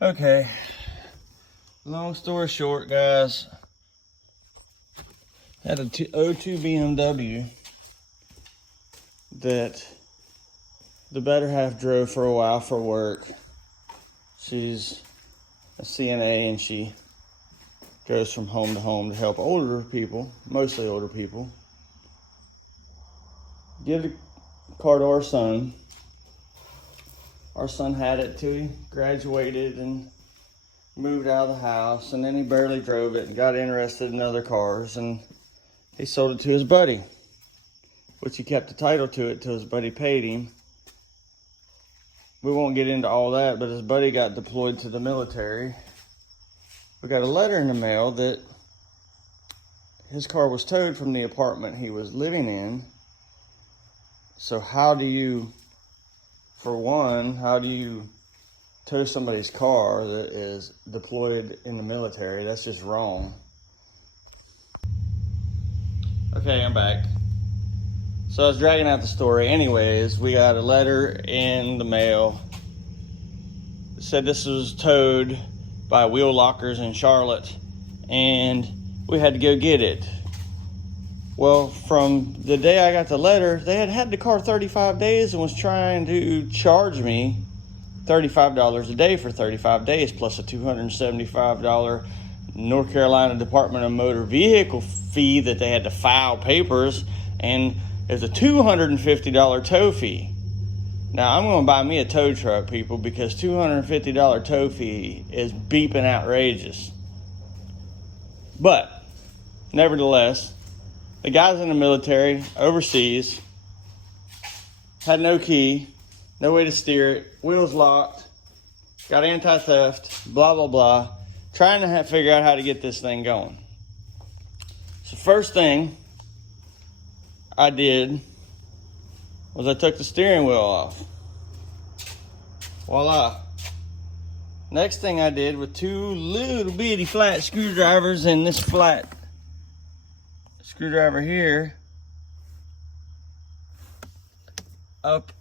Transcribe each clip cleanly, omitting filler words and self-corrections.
Okay, long story short, guys, had a 02 BMW that the better half drove for a while for work. She's a CNA and she goes from home to home to help older people, mostly older people. Give the car to our son. Our son had it till he graduated and moved out of the house, and then he barely drove it and got interested in other cars, and he sold it to his buddy, which he kept the title to it till his buddy paid him. We won't get into all that, but his buddy got deployed to the military. We got a letter in the mail that his car was towed from the apartment he was living in. So how do you, for one, how do you tow somebody's car that is deployed in the military? That's just wrong. Okay, I'm back. So I was dragging out the story. Anyways, we got a letter in the mail. It said this was towed by Wheel Lockers in Charlotte, and we had to go get it. Well, from the day I got the letter, they had the car 35 days and was trying to charge me $35 a day for 35 days, plus a $275 North Carolina Department of Motor Vehicle fee that they had to file papers, and there's a $250 tow fee. Now, I'm going to buy me a tow truck, people, because $250 tow fee is beeping outrageous. But, nevertheless, the guy's in the military, overseas, had no key, no way to steer it, wheels locked, got anti-theft, blah, blah, blah, trying to figure out how to get this thing going. So first thing I did was I took the steering wheel off. Voila. Next thing I did with two little bitty flat screwdrivers and this flat screwdriver here, up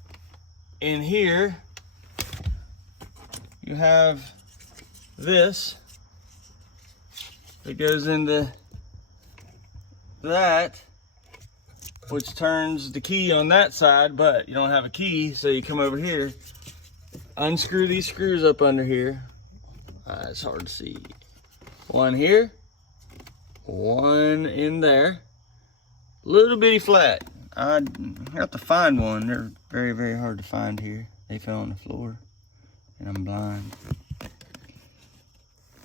in here you have this that goes into that, which turns the key on that side, but you don't have a key, so you come over here, unscrew these screws up under here. It's hard to see. One here, one in there. Little bitty flat. I have to find one. They're very, very hard to find here. They fell on the floor, and I'm blind.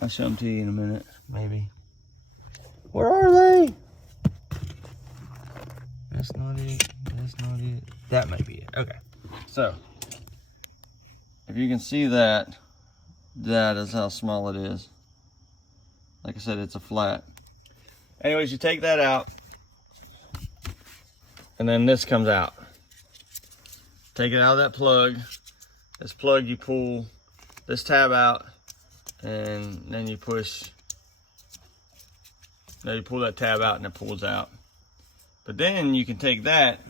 I'll show them to you in a minute, maybe. Where are they? That's not it. That's not it. That might be it. Okay. So, if you can see that, that is how small it is. Like I said, it's a flat. Anyways, you take that out, and then this comes out. Take it out of that plug. This plug, you pull this tab out, and then you push. Now you pull that tab out, and it pulls out. But then you can take that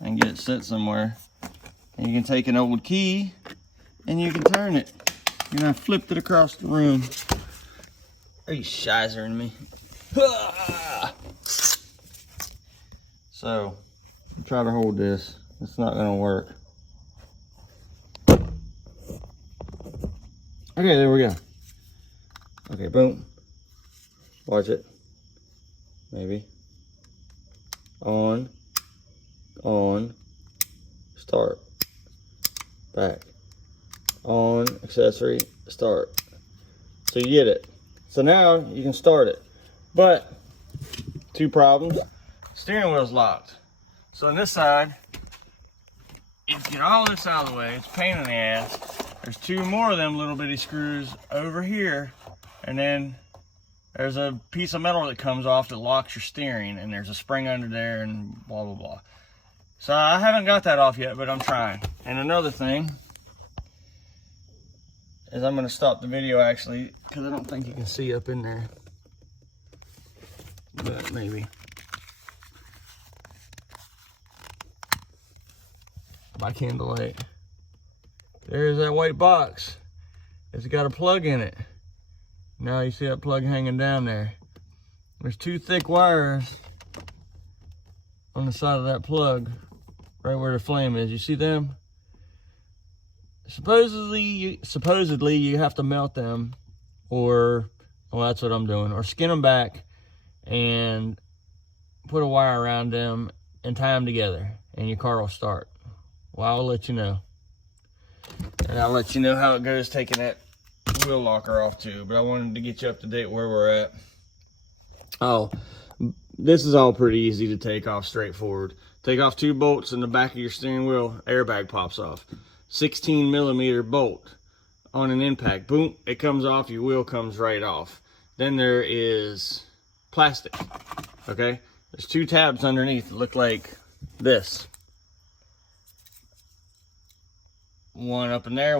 and get it set somewhere. And you can take an old key and you can turn it. And I flipped it across the room. Are you shizering me? So, try to hold this. It's not gonna work. Okay, there we go. Okay, boom. Watch it. Maybe. On, start, back, on, accessory, start. So you get it. So now you can start it. But, two problems. Steering wheel's locked. So on this side, if you get all this out of the way, it's a pain in the ass. There's two more of them little bitty screws over here, and then there's a piece of metal that comes off that locks your steering, and there's a spring under there, and blah, blah, blah. So I haven't got that off yet, but I'm trying. And another thing is I'm gonna stop the video actually, because I don't think you can see up in there. But maybe. By candlelight. There's that white box. it's got a plug in it. Now you see that plug hanging down there. There's two thick wires on the side of that plug, right where the flame is. You see them? Supposedly you have to melt them, or, well, that's what I'm doing, or skin them back and put a wire around them and tie them together, and your car will start. Well, I'll let you know. And I'll let you know how it goes taking that wheel locker off too, but I wanted to get you up to date where we're at. Oh, this is all pretty easy to take off, straightforward. Take off 2 bolts in the back of your steering wheel, airbag pops off. 16mm bolt on an impact, boom, it comes off, your wheel comes right off. Then there is plastic, okay? There's 2 tabs underneath that look like this. One up in there,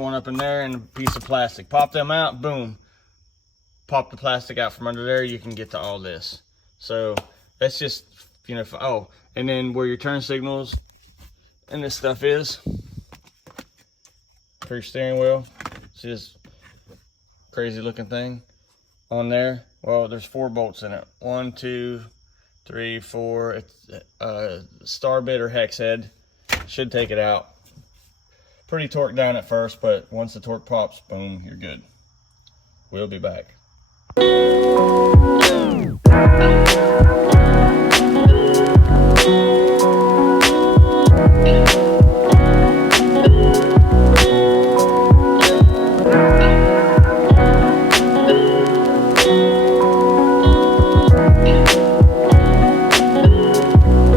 and a piece of plastic. Pop them out, boom. Pop the plastic out from under there, you can get to all this. So that's just, you know, oh, and then where your turn signals and this stuff is for your steering wheel. See this crazy looking thing on there? Well, there's 4 bolts in it. 1, 2, 3, 4. It's star bit or hex head. Should take it out. Pretty torqued down at first, but once the torque pops, boom, you're good. We'll be back.